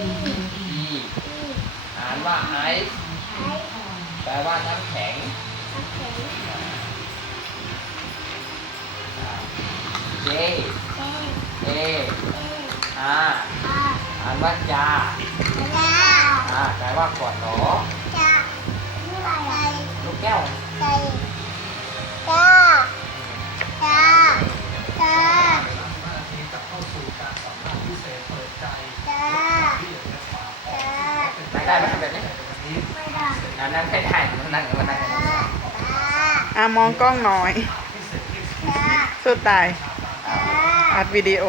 อีอ่านว่าไอซ์แปลว่าน้ำแข็งเจเออาอ่านว่าจาอ่าแปลว่าขวดหนอลูกแก้วนั่ง ได้ไหมแบบนี้อ่านั่งไม่ได้มันนั่งมันนั่งอะมองกล้องหน่อย สุดตายอัดวิดีโอ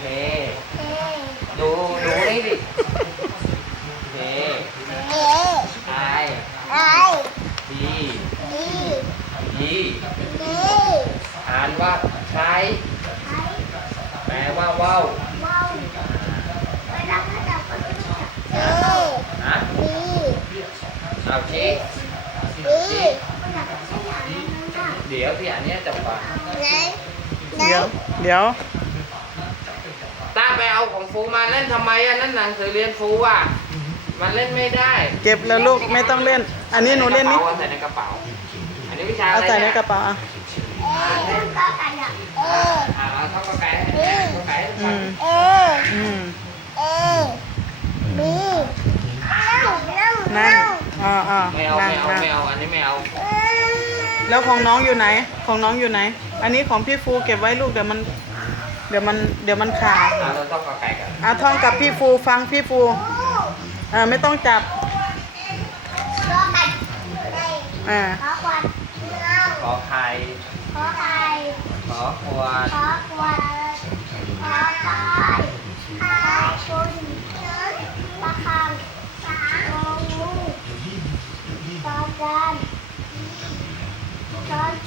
เจดูดูนี่ดิเจไอดีดีอ่านว่าใช้แปลว่าว่าวฮะ เอาชี้เดี๋ยวที่อันเนี้ยจะฟังเดี๋ยว เดี๋ยวตาไปเอาของฟูมาเล่นทำไมอะนั่นหนังสือเรียนฟูอะ มันเล่นไม่ได้เก็บแล้วลูกไม่ต้องเล่น อันนี้หนูเล่นนี่อาใส่ในกระเป๋า อันนี้วิชาอะเอาไรใส่ในเนี่ยกระเป๋าอะอ่าเอาเท่ากับไก่กับไก่อืมอืม นั่ง อ่าอ่าไม่เอานั่งไม่เอานั่งไม่เอาอันนี้ไม่เอาแล้วของน้องอยู่ไหน ของน้องอยู่ไหน อันนี้ของพี่ฟูเก็บไว้ลูกเดี๋ยวมัน เดี๋ยวมันเดี๋ยวมันขาดอ่าเราเท่ากับไก่กันอะท่องกับพี่ฟูฟังพี่ฟูอ่าไม่ต้องจับอ่าขอไข่ขอขว ด